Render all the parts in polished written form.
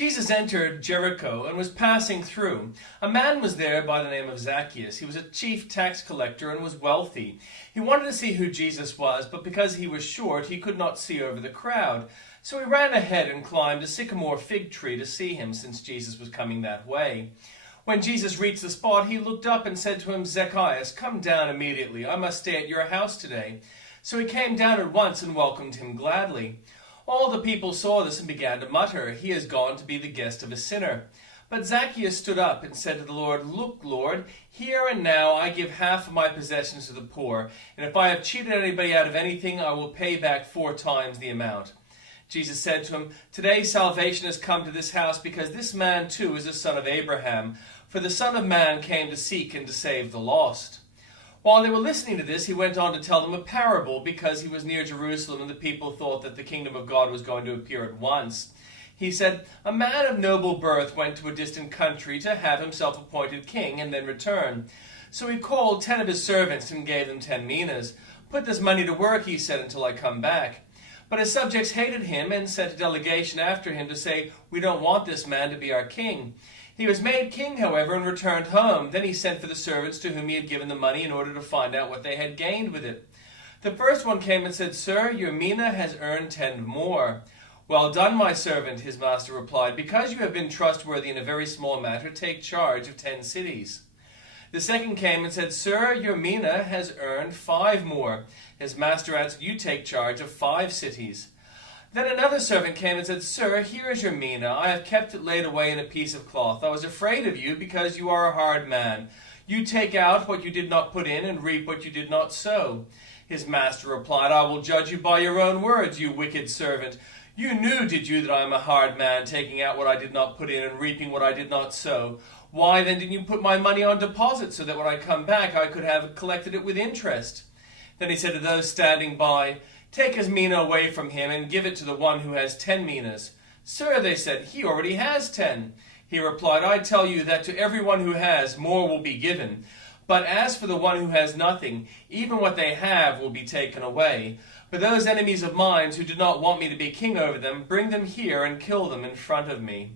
Jesus entered Jericho and was passing through. A man was there by the name of Zacchaeus. He was a chief tax collector and was wealthy. He wanted to see who Jesus was, but because he was short, he could not see over the crowd. So he ran ahead and climbed a sycamore fig tree to see him, since Jesus was coming that way. When Jesus reached the spot, he looked up and said to him, "Zacchaeus, come down immediately. I must stay at your house today." So he came down at once and welcomed him gladly. All the people saw this and began to mutter, "He has gone to be the guest of a sinner." But Zacchaeus stood up and said to the Lord, "Look, Lord, here and now I give half of my possessions to the poor, and if I have cheated anybody out of anything, I will pay back 4 times the amount." Jesus said to him, "Today salvation has come to this house, because this man too is a son of Abraham. For the Son of Man came to seek and to save the lost." While they were listening to this, he went on to tell them a parable, because he was near Jerusalem and the people thought that the kingdom of God was going to appear at once. He said, "A man of noble birth went to a distant country to have himself appointed king and then return. So he called 10 of his servants and gave them 10 minas. 'Put this money to work,' he said, 'until I come back.' But his subjects hated him and sent a delegation after him to say, 'We don't want this man to be our king.' He was made king, however, and returned home. Then he sent for the servants to whom he had given the money in order to find out what they had gained with it. The first one came and said, 'Sir, your mina has earned 10 more. "Well done, my servant,' his master replied. 'Because you have been trustworthy in a very small matter, take charge of 10 cities.' The second came and said, 'Sir, your mina has earned 5 more. His master answered, 'You take charge of 5 cities.' Then another servant came and said, 'Sir, here is your mina. I have kept it laid away in a piece of cloth. I was afraid of you, because you are a hard man. You take out what you did not put in and reap what you did not sow.' His master replied, 'I will judge you by your own words, you wicked servant. You knew, did you, that I am a hard man, taking out what I did not put in and reaping what I did not sow? Why then didn't you put my money on deposit, so that when I come back I could have collected it with interest?' Then he said to those standing by, 'Take his mina away from him and give it to the one who has 10 minas.' 'Sir,' they said, 'he already has 10. He replied, 'I tell you that to everyone who has, more will be given. But as for the one who has nothing, even what they have will be taken away. But those enemies of mine who did not want me to be king over them, bring them here and kill them in front of me.'"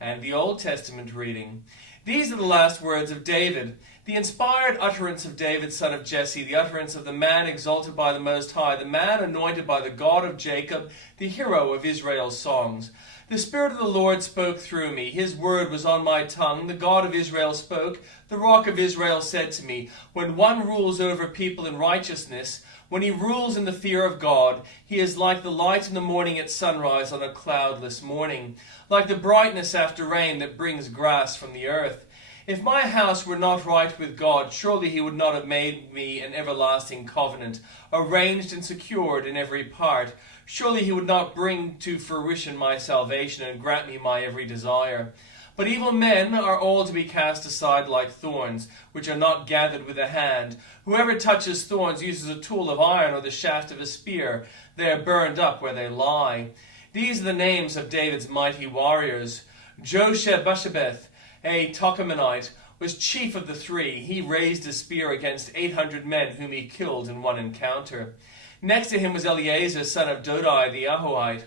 And the Old Testament reading. These are the last words of David, the inspired utterance of David, son of Jesse, the utterance of the man exalted by the Most High, the man anointed by the God of Jacob, the hero of Israel's songs. "The Spirit of the Lord spoke through me. His word was on my tongue. The God of Israel spoke. The Rock of Israel said to me, when one rules over people in righteousness, when he rules in the fear of God, he is like the light in the morning at sunrise on a cloudless morning, like the brightness after rain that brings grass from the earth. If my house were not right with God, surely he would not have made me an everlasting covenant, arranged and secured in every part. Surely he would not bring to fruition my salvation and grant me my every desire. But evil men are all to be cast aside like thorns, which are not gathered with a hand. Whoever touches thorns uses a tool of iron or the shaft of a spear. They are burned up where they lie." These are the names of David's mighty warriors. Josheb-Basshebeth, a Tochemanite, was chief of the 3. He raised a spear against 800 men whom he killed in one encounter. Next to him was Eleazar, son of Dodai the Ahohite.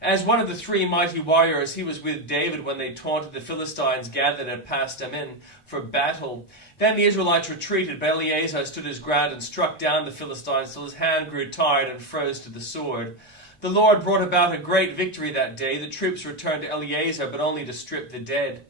As one of the 3 mighty warriors, he was with David when they taunted the Philistines gathered at Pas-dammim for battle. Then the Israelites retreated, but Eleazar stood his ground and struck down the Philistines till his hand grew tired and froze to the sword. The Lord brought about a great victory that day. The troops returned to Eleazar, but only to strip the dead.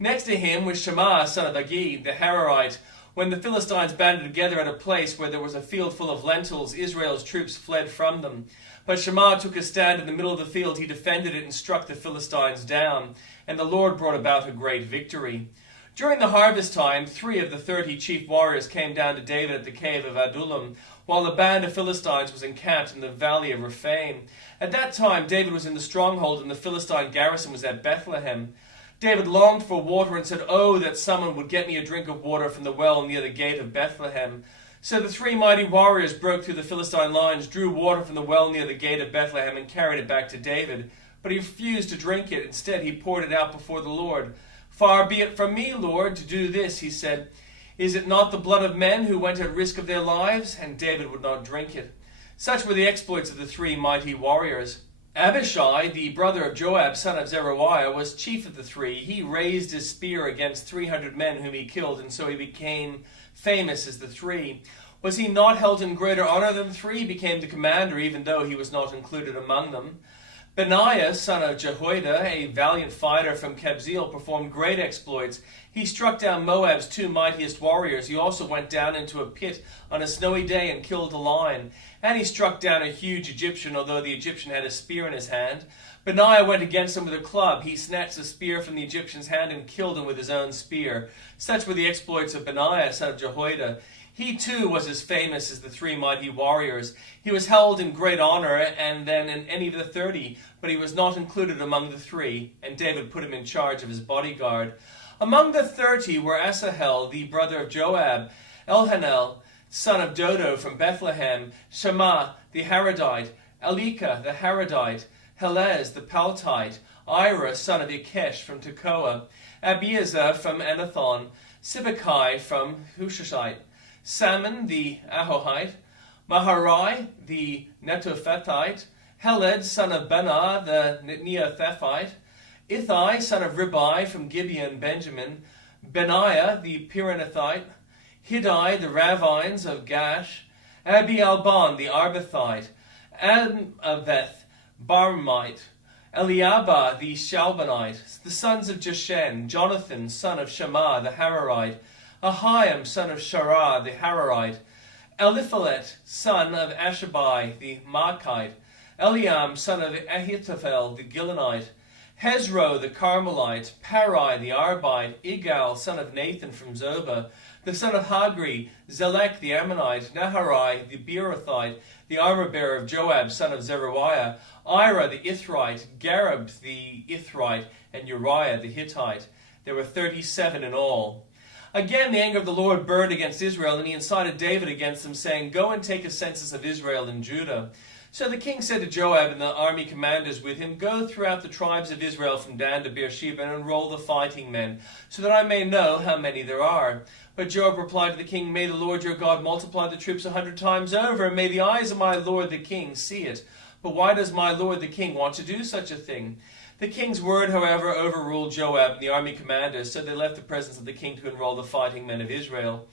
Next to him was Shammah, son of Agee, the Hararite. When the Philistines banded together at a place where there was a field full of lentils, Israel's troops fled from them. But Shammah took a stand in the middle of the field. He defended it and struck the Philistines down, and the Lord brought about a great victory. During the harvest time, 3 of the 30 chief warriors came down to David at the cave of Adullam, while the band of Philistines was encamped in the valley of Rephaim. At that time, David was in the stronghold, and the Philistine garrison was at Bethlehem. David longed for water and said, "Oh, that someone would get me a drink of water from the well near the gate of Bethlehem." So the 3 mighty warriors broke through the Philistine lines, drew water from the well near the gate of Bethlehem, and carried it back to David. But he refused to drink it. Instead, he poured it out before the Lord. "Far be it from me, Lord, to do this," he said. "Is it not the blood of men who went at risk of their lives?" And David would not drink it. Such were the exploits of the 3 mighty warriors. Abishai, the brother of Joab, son of Zeruiah, was chief of the three. He raised his spear against 300 men whom he killed, and so he became famous as the three. Was he not held in greater honor than the three? He became the commander, even though he was not included among them. Benaiah, son of Jehoiada, a valiant fighter from Kabzeel, performed great exploits. He struck down Moab's 2 mightiest warriors. He also went down into a pit on a snowy day and killed a lion. And he struck down a huge Egyptian, although the Egyptian had a spear in his hand. Benaiah went against him with a club. He snatched a spear from the Egyptian's hand and killed him with his own spear. Such were the exploits of Benaiah, son of Jehoiada. He too was as famous as the 3 mighty warriors. He was held in great honor and then in any of the 30, but he was not included among the 3, and David put him in charge of his bodyguard. Among the 30 were Asahel, the brother of Joab, Elhanel, son of Dodo from Bethlehem, Shammah the Haradite, Elika the Haradite, Helez the Paltite, Ira son of Ikesh from Tekoa, Abiezer from Anathon, Sibbecai from Hushathite, Salmon the Ahohite, Maharai the Netophathite, Heled son of Benah the Neothethite, Ithai son of Ribai from Gibeon Benjamin, Benaiah the Piranathite, Hiddai the Ravines of Gash, Abi-Alban the Arbathite, Amaveth Barmite, Eliabah the Shalbanite, the sons of Jeshen, Jonathan son of Shammah the Hararite, Ahiam son of Sharah the Hararite, Eliphalet son of Ashabai the Maachite, Eliam son of Ahithophel the Gilonite, Hezro the Carmelite, Parai the Arbite, Igal son of Nathan from Zobah, the son of Hagri, Zelek the Ammonite, Naharai the Beerothite, the armor-bearer of Joab son of Zeruiah, Ira the Ithrite, Gareb the Ithrite, and Uriah the Hittite. There were 37 in all. Again the anger of the Lord burned against Israel, and he incited David against them, saying, "Go and take a census of Israel and Judah." So the king said to Joab and the army commanders with him, "Go throughout the tribes of Israel from Dan to Beersheba and enroll the fighting men, so that I may know how many there are." But Joab replied to the king, "May the Lord your God multiply the troops 100 times over, and may the eyes of my lord the king see it. But why does my lord the king want to do such a thing?" The king's word, however, overruled Joab and the army commanders, so they left the presence of the king to enroll the fighting men of Israel.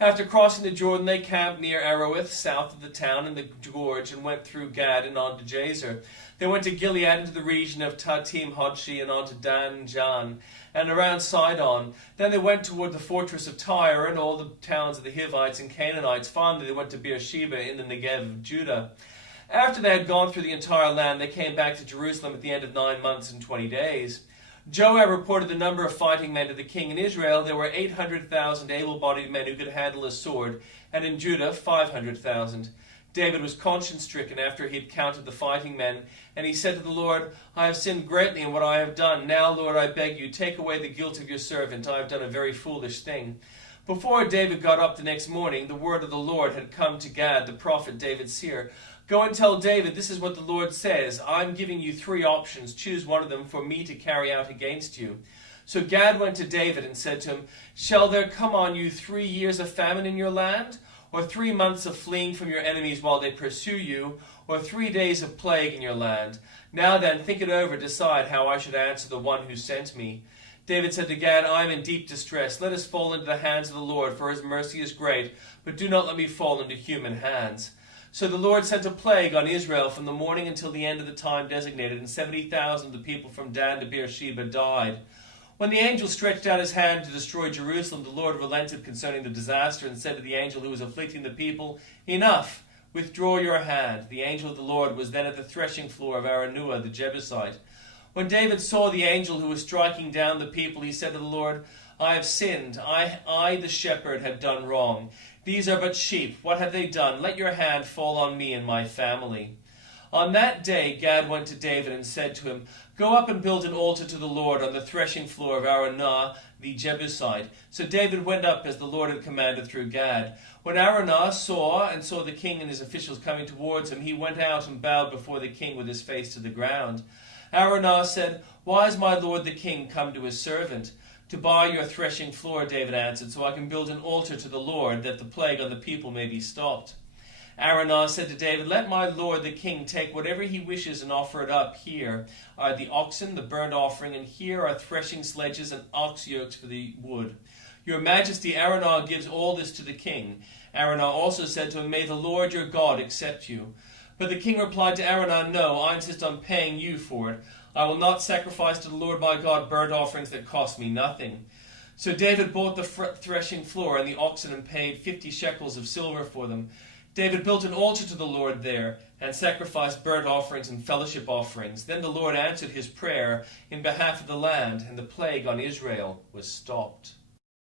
After crossing the Jordan, they camped near Aroeth, south of the town in the gorge, and went through Gad and on to Jazer. They went to Gilead into the region of Tatim Hodshi and on to Dan Jan, and around Sidon. Then they went toward the fortress of Tyre and all the towns of the Hivites and Canaanites. Finally, they went to Beersheba in the Negev of Judah. After they had gone through the entire land, they came back to Jerusalem at the end of 9 months and 20 days. Joab reported the number of fighting men to the king. In Israel there were 800,000 able-bodied men who could handle a sword, and in Judah 500,000. David was conscience-stricken after he had counted the fighting men, and he said to the Lord, "I have sinned greatly in what I have done. Now, Lord, I beg you, take away the guilt of your servant. I have done a very foolish thing." Before David got up the next morning, the word of the Lord had come to Gad, the prophet David's seer. "Go and tell David, this is what the Lord says. I'm giving you 3 options. Choose one of them for me to carry out against you." So Gad went to David and said to him, "Shall there come on you 3 years of famine in your land? Or 3 months of fleeing from your enemies while they pursue you? Or 3 days of plague in your land? Now then, think it over, decide how I should answer the one who sent me." David said to Gad, "I am in deep distress. Let us fall into the hands of the Lord, for his mercy is great, but do not let me fall into human hands." So the Lord sent a plague on Israel from the morning until the end of the time designated, and 70,000 of the people from Dan to Beersheba died. When the angel stretched out his hand to destroy Jerusalem, the Lord relented concerning the disaster and said to the angel who was afflicting the people, "Enough, withdraw your hand." The angel of the Lord was then at the threshing floor of Araunah the Jebusite. When David saw the angel who was striking down the people, he said to the Lord, "I have sinned. I the shepherd, have done wrong. These are but sheep. What have they done? Let your hand fall on me and my family." On that day Gad went to David and said to him, "Go up and build an altar to the Lord on the threshing floor of Araunah the Jebusite." So David went up as the Lord had commanded through Gad. When Araunah saw the king and his officials coming towards him, he went out and bowed before the king with his face to the ground. Araunah said, "Why is my lord the king come to his servant?" "To buy your threshing floor," David answered, "so I can build an altar to the Lord, that the plague on the people may be stopped." Araunah said to David, "Let my lord the king take whatever he wishes and offer it up. Here are the oxen, the burnt offering, and here are threshing sledges and ox yokes for the wood. Your majesty, Araunah gives all this to the king." Araunah also said to him, "May the Lord your God accept you." But the king replied to Araunah, "No, I insist on paying you for it. I will not sacrifice to the Lord my God burnt offerings that cost me nothing." So David bought the threshing floor and the oxen and paid 50 shekels of silver for them. David built an altar to the Lord there and sacrificed burnt offerings and fellowship offerings. Then the Lord answered his prayer in behalf of the land, and the plague on Israel was stopped.